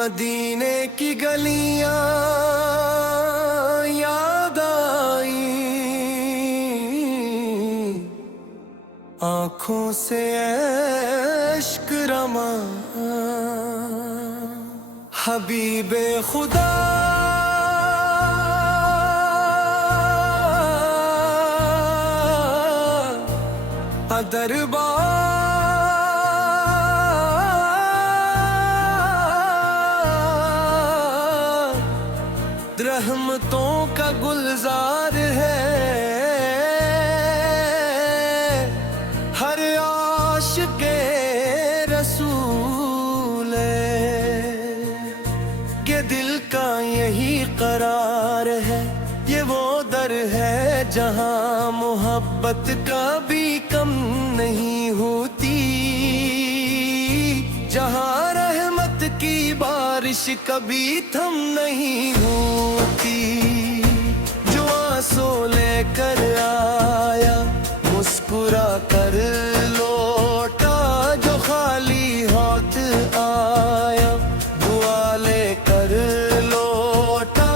مدینے کی گلیاں یاد آئی، آنکھوں سے اشک رما، حبیب خدا دربار رحمتوں کا گلزار ہے، ہر عاشق رسول کے دل کا یہی قرار ہے، یہ وہ در ہے جہاں محبت کا بھی کم نہیں ہوتی، جہاں رحمت کی بارش کبھی تھم نہیں ہوتی، جو آنسو لے کر آیا مسکرا کر لوٹا، جو خالی ہاتھ آیا دعا لے کر لوٹا،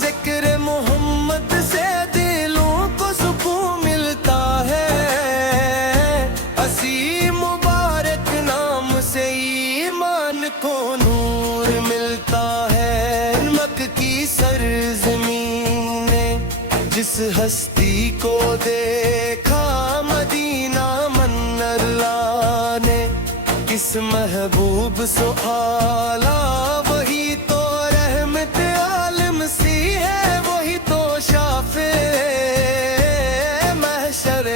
ذکر محمد سے دلوں کو سکون ملتا ہے، اسی مبارک نام سے ایمان کو نور ملتا ہے، مکہ کی سرزمین نے جس ہستی کو دیکھا، مدینہ منر نے کس محبوب سؤالا، وہی تو رحمت عالم سی ہے، وہی تو شافع محشر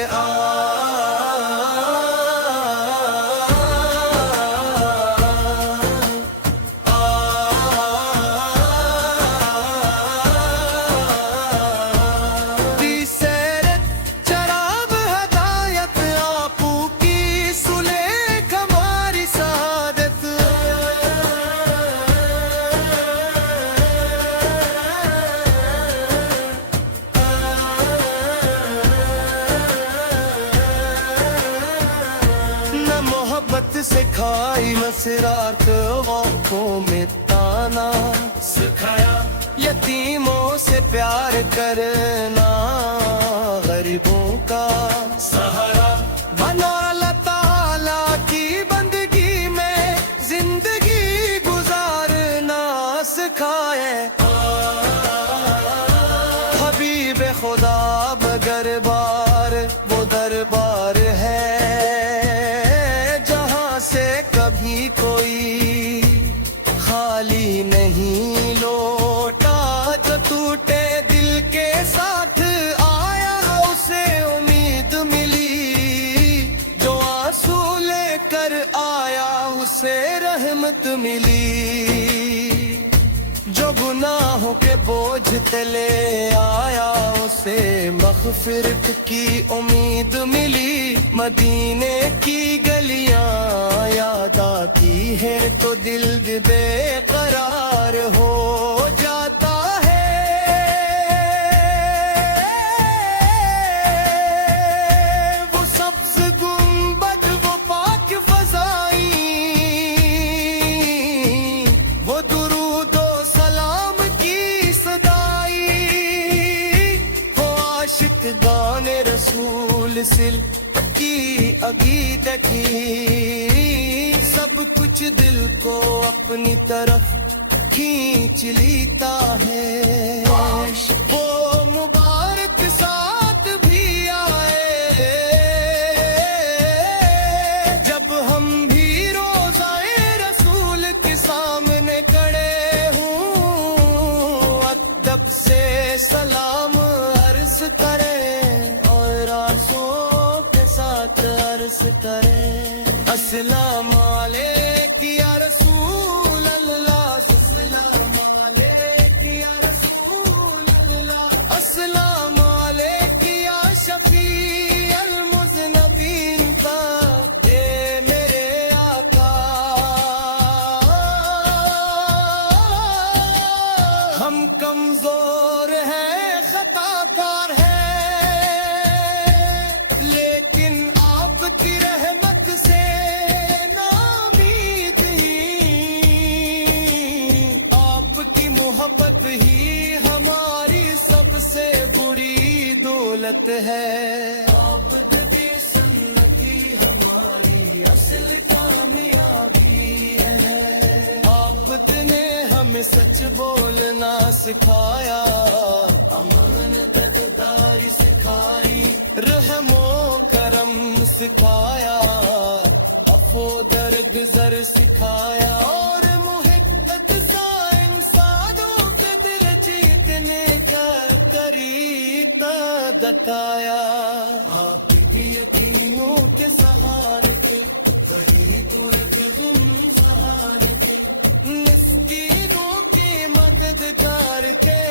سکھائی مسرات آنکھوں میں تانا، سکھایا یتیموں سے پیار کرنا، غریبوں کا سہارا بنا، اللہ تعالیٰ کی بندگی میں زندگی گزارنا سکھائے، حبیب خدا مگر بار وہ دربار ہے سے کبھی کوئی خالی نہیں لوٹا، جو ٹوٹے دل کے ساتھ آیا اسے امید ملی، جو آنسو لے کر آیا اسے رحمت ملی، جو گناہوں کے بوجھ تلے آیا اسے مغفرت کی امید ملی، مدینے کی گلیاں یاد آتی ہے تو دل بے قرار ہو جاتا ہے، وہ سبز گنبد وہ پاک فضائیں، وہ درود و سلام کی صدائی، وہ عاشق گان رسول سل کی عقیدتی، سب کچھ دل کو اپنی طرف کھینچ لیتا ہے، وہ مبارک ساتھ بھی آئے جب ہم بھی روضہ رسول کے سامنے کھڑے ہوں، ادب سے سلام عرض کریں اور آنسوں عرض کرے، السلام علیک یا رسول اللہ، السلام علیک یا رسول اللہ، السلام دولت ہے. آپ کی سنتی ہماری اصل کامیابی ہے. آپ نے ہمیں سچ بولنا سکھایا, امانتداری سکھائی, رحم و کرم سکھایا, عفو درگزر سکھایا, اور محبت سا انسانوں کے دل جیتنے کا طریقہ بتایا. آپ کی یقینوں کے سہارے پہ وہی ترک ہم سہارے پہ, مسکینوں کی مددگار کے,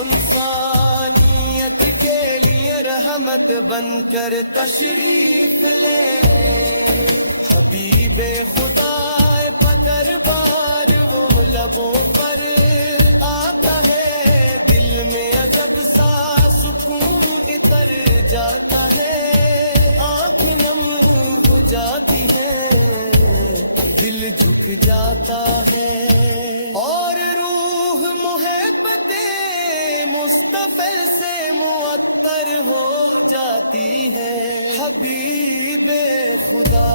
انسانیت کے لیے رحمت بن کر تشریف لے. حبیب خدا دربار وہ لبوں پر آتا ہے, دل میں عجب سا سکون اتر جاتا ہے, آنکھیں نم ہو جاتی ہے, دل جھک جاتا ہے, اور روح محبت مصطفی سے معطر ہو جاتی ہے. حبیب خدا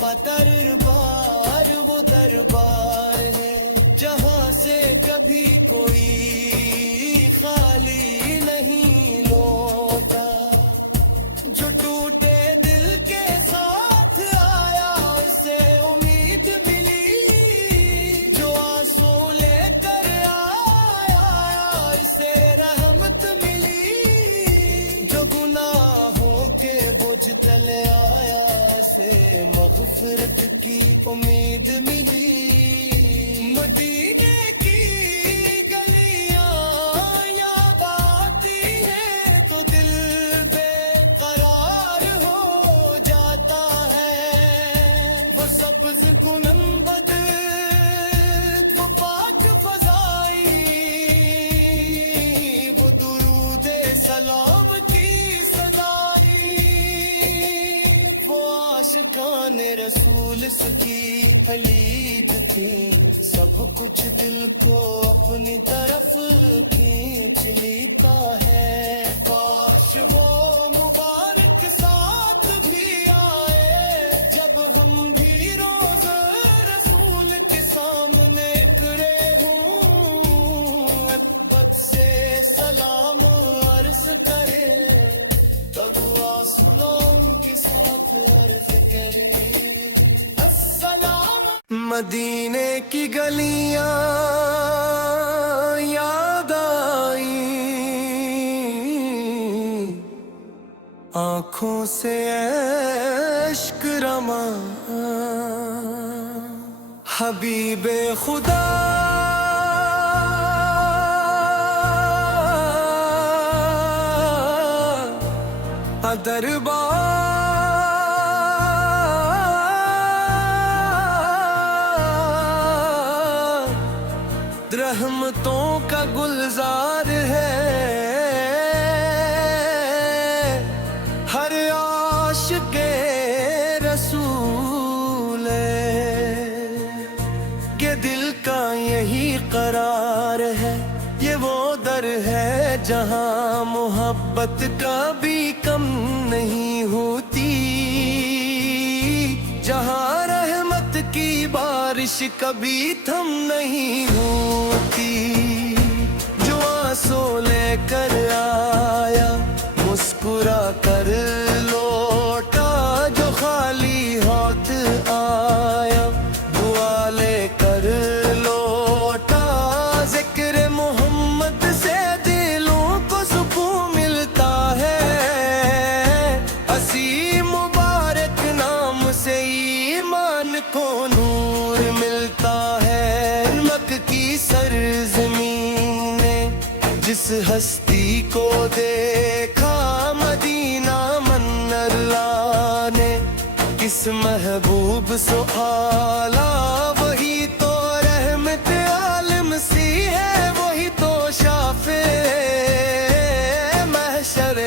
کا دربار وہ دربار ہے جہاں سے کبھی کوئی خالی نہیں لوٹا. جو ٹوٹے دل کے ساتھ آیا اسے امید ملی, جو آنسو لے کر آیا اسے رحمت ملی, جو گناہوں کے بوجھ تلے آیا اسے مغفرت کی امید ملی. مدینے کی گلیاں یاد آتی ہیں تو دل بے قرار ہو جاتا ہے. وہ سبز گنبد, وہ پاک فضائی, وہ درود سلام کی صدائی, وہ عاشقان رسول سکی خلید تھی, سب کچھ دل کو اپنی طرف کھینچ لیتا ہے. کاش وہ مبارک ساتھ بھی آئے جب ہم بھی روز رسول کے سامنے کھڑے ہوں, محبت سے سلام عرض کرے, تب آسمان کے ساتھ عرض کرے السلام. مدینے کی گلیاں یاد آئیں, آنکھوں سے اشک رما, حبیب خدا دربار رحمتوں کا گلزار ہے, ہر عاشق رسول ہے. کہ دل کا یہی قرار ہے, یہ وہ در ہے جہاں محبت کا بھی کم نہیں ہوتی, جہاں رحمت کی بارش کبھی تھم نہیں ہوتی. جو آنسو لے کر آیا مسکرا کر لوٹا, جو خالی ہاتھ آیا دعا لے کر لوٹا. ذکر محمد سے دلوں کو سکون ملتا ہے, اسی مبارک نام سے ایمان کو نور ملتا ہے. مکہ کی سرزمین نے جس ہستی کو دیکھا, مدینہ منر لانے کس محبوب سعالا, وہی تو رحمت عالم سی ہے, وہی تو شافع محشر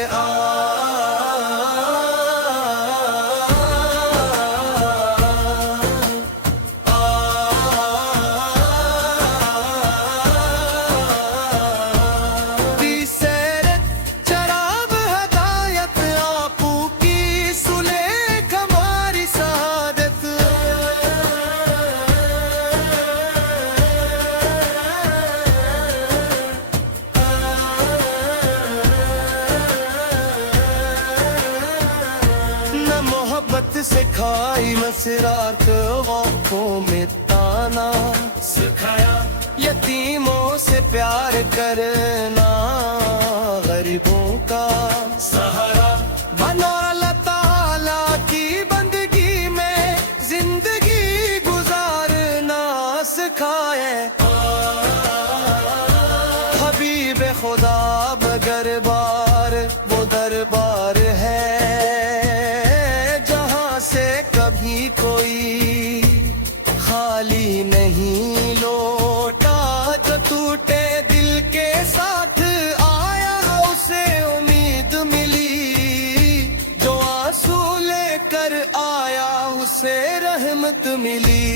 سیر اسرار خوفوں میں تانا سکھایا، یتیموں سے پیار کرنا، غریبوں کا سہارا بنا، اللہ تعالیٰ کی بندگی میں زندگی گزارنا سکھائے۔ حبیب خدا مگر بار وہ دربار ہے جہاں سے کبھی کوئی خالی نہیں لوٹا، جو ٹوٹے دل کے ساتھ آیا اسے امید ملی، جو آنسو لے کر آیا اسے رحمت ملی،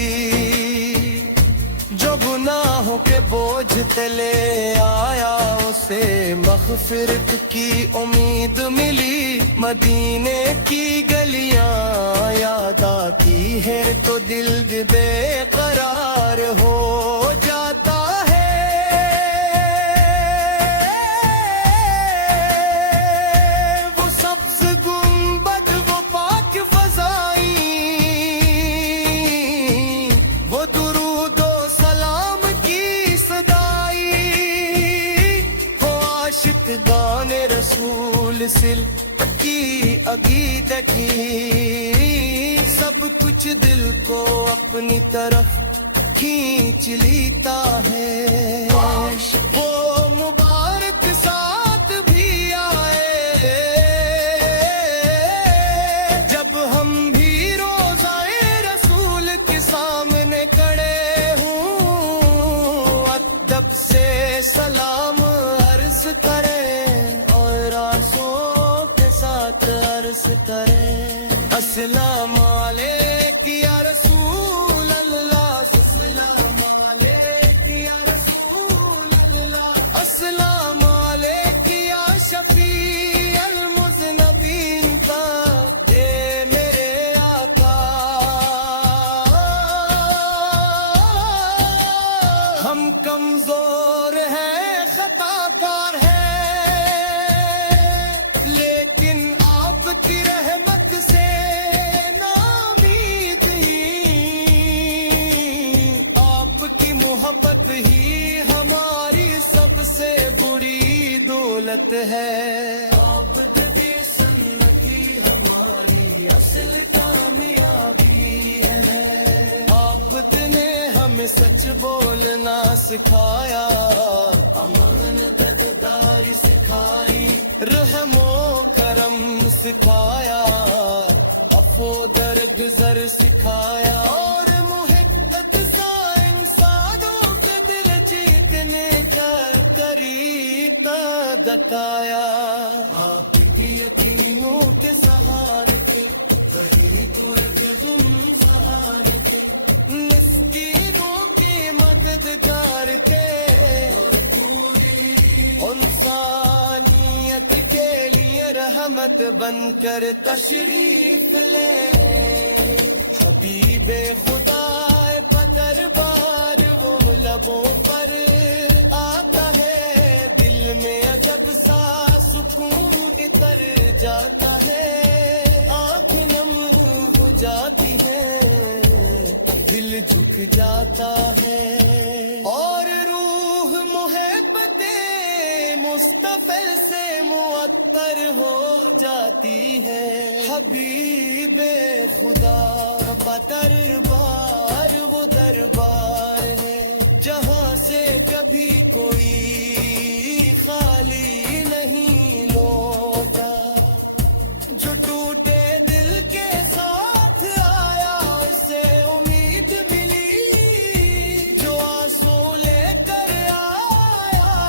جو گناہوں کے بوجھ تلے آیا اسے مغفرت کی امید ملی، مدینے کی گلیاں یاد آتی ہے تو دل بے قرار ہو جاتا ہے، وہ سبز گنبد وہ پاک فضائیں، وہ درود و سلام کی صدائی، وہ عاشق گان رسول سل کی عقیدتی، سب کچھ دل کو اپنی طرف کھینچ لیتا ہے، وہ مبارک ساتھ بھی آئے جب ہم بھی روزائے رسول کے سامنے کھڑے ہوں، ادب سے سلام عرض کریں اور آنسوں کے ساتھ عرض کریں، السلام علیک یا رسول اللہ، السلام علیک یا رسول اللہ، السلام علیک یا شفیع المذنبین کا اے میرے آقا، ہم کمزور ہیں خطا کار ہیں، لیکن آپ کی رحمت سے نامید آپ کی محبت ہی ہماری سب سے بری دولت ہے، آپ کی سنتی ہماری اصل کامیابی ہے، آپ نے ہمیں سچ بولنا سکھایا، امانتداری سکھائی، رحم و کرم سکھایا، عفو درگزر سکھایا، اور محبت سا انسانوں کے دل جیتنے کا طریقہ دکھایا، آپ کی یتیموں کے سہارے کے وہی درگزر سہارے کے، مسکینوں کی مددگار کے، انسانیت کے لیے رحمت بن کر تشریف لے، حبیب خدا پتر بار وہ لبوں پر آتا ہے، دل میں عجب سا سکون اتر جاتا ہے، آنکھ نم ہو جاتی ہے، دل جھک جاتا ہے، اور روح محبت مصطفی سے معطر ہو جاتی ہے، حبیب خدا کا دربار وہ دربار ہے جہاں سے کبھی کوئی خالی نہیں لوٹا، جو ٹوٹے دل کے ساتھ آیا اسے امید ملی، جو آنسو لے کر آیا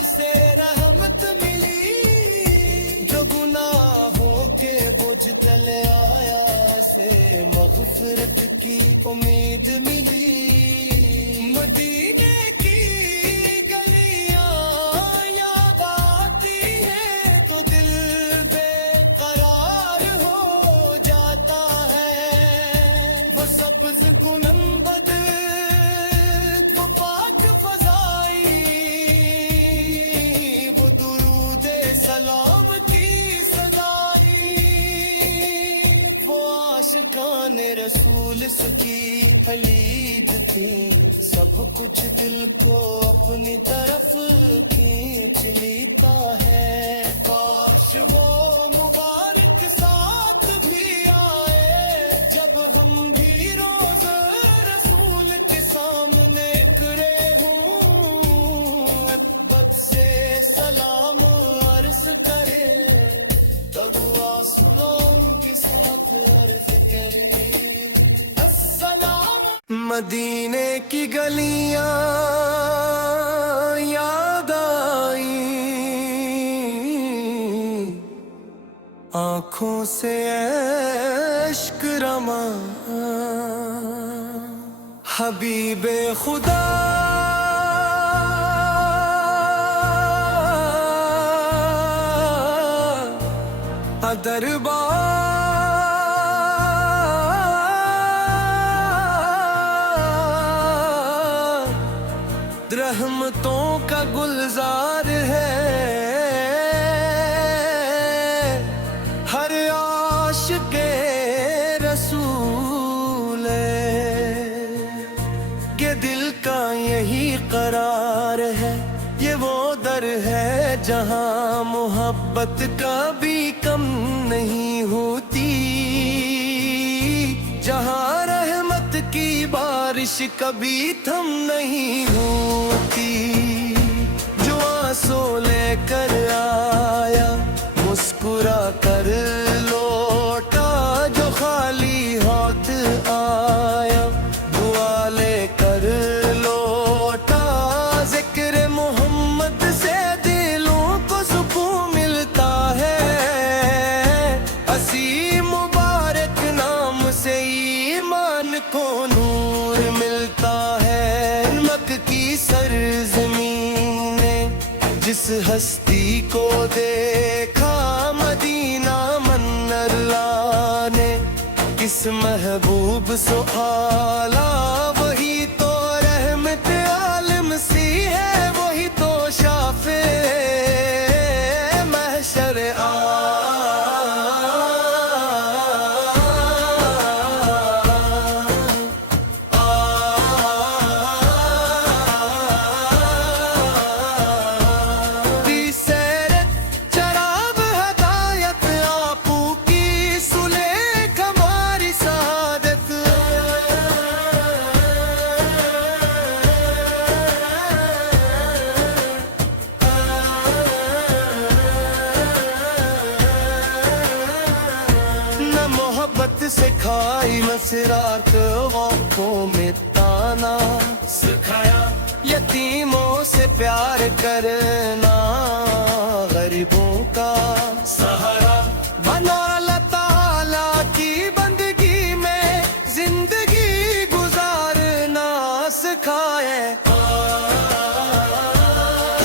اسے رحمت ملی، جو گناہوں کے بوجھ تلے آیا اسے مغفرت کی امید ملی، مدینے کی گلیاں یاد آتی ہے تو دل بے قرار ہو جاتا ہے، وہ سبز گنبد وہ پاک فضائی، وہ درود سلام کی صدائی، وہ عاشقان رسول جس کی خلید تھی، سب کچھ دل کو اپنی طرف کھینچ لیتا ہے۔ کاش وہ مبارک ساتھ بھی آئے، جب ہم بھی روز رسول کے سامنے کھڑے ہوں، اکبت سے سلام عرض کرے، تب آسمان کے ساتھ عرض کرے السلام۔ مدینے کی گلیاں یاد آئیں، آنکھوں سے اشک رما، حبیب خدا دربار، رحمتوں کا گلزار ہے، ہر عاشق رسول ہے، یہ دل کا یہی قرار ہے، یہ وہ در ہے جہاں محبت کا بھی کم نہیں ہوتی، جہاں رحمت کی بارش کبھی تھم نہیں ہوتی، جو آنسو لے کر آیا مسکرا کر لوٹا، جو خالی ہاتھ آیا دعا لے کر لوٹا، ذکر محمد سے دلوں کو سکون ملتا ہے، اسی مبارک نام سے ایمان کو نور ملتا ہے۔ مکہ کی سرزمین نے جس ہستی کو دیکھا، مدینہ منر لانے کس محبوب سہالا، وہی تو رحمت عالم سی ہے، وہی تو شافع محشر سکھائی مسرات آنکھوں میں تانا، سکھایا یتیموں سے پیار کرنا، غریبوں کا سہارا بنا، اللہ تعالیٰ کی بندگی میں زندگی گزارنا سکھائے،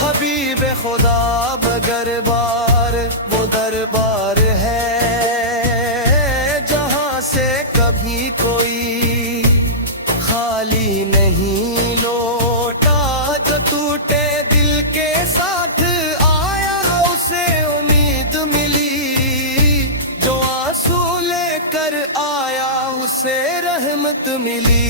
حبیب خدا بگر بار وہ دربار ہے، کبھی کوئی خالی نہیں لوٹا، جو ٹوٹے دل کے ساتھ آیا اسے امید ملی، جو آنسو لے کر آیا اسے رحمت ملی،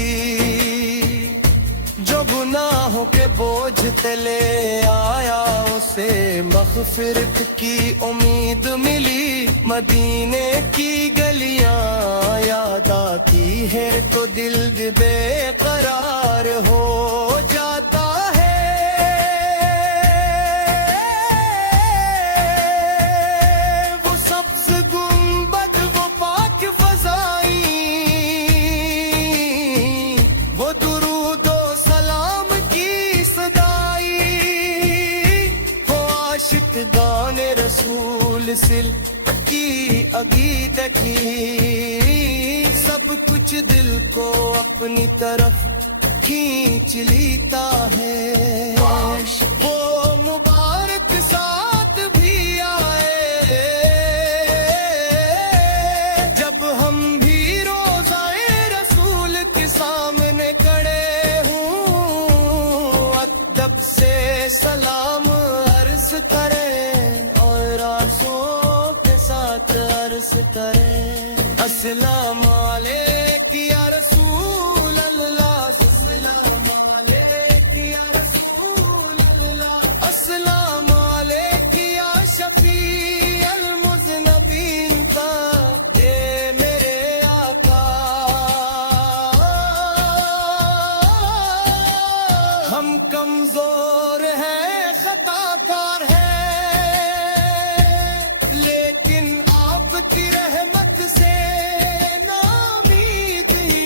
جو گناہوں کے بوجھ تلے آیا اسے مغفرت کی امید ملی، مدینے کی گلیاں یاد آتی ہے تو دل بے قرار ہو جاتا ہے، وہ سبز گنبد وہ پاک فضائیں، وہ درود و سلام کی صدائی، ہو عاشق دان رسول سل کی عقیدت کی، سب کچھ دل کو اپنی طرف کھینچ لیتا ہے، وہ مبارک ساتھ بھی آئے، جب ہم بھی روزائے رسول کے سامنے کھڑے ہوں، ادب سے سلام عرض کریں اور آنسوں عرض کرے، السلام علیکم یا رسول کمزور ہے خطا کار ہے، لیکن آپ کی رحمت سے ناامید ہی،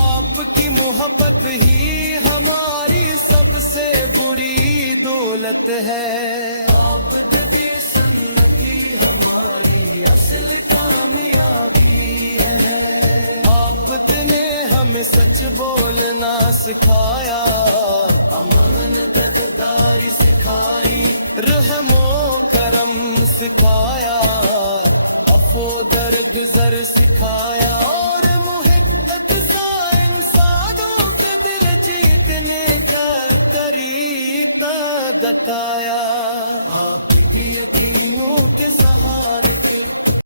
آپ کی محبت ہی ہماری سب سے بری دولت ہے۔ آپ کی زندگی ہماری اصل کامیابی ہے، آپ نے ہمیں سچ بولنا سکھایا، امن غداری سکھائی، رحم و کرم سکھایا، عفو درگزر سکھایا، اور محبت سا انسانوں کے دل جیتنے کا طریقہ بتایا۔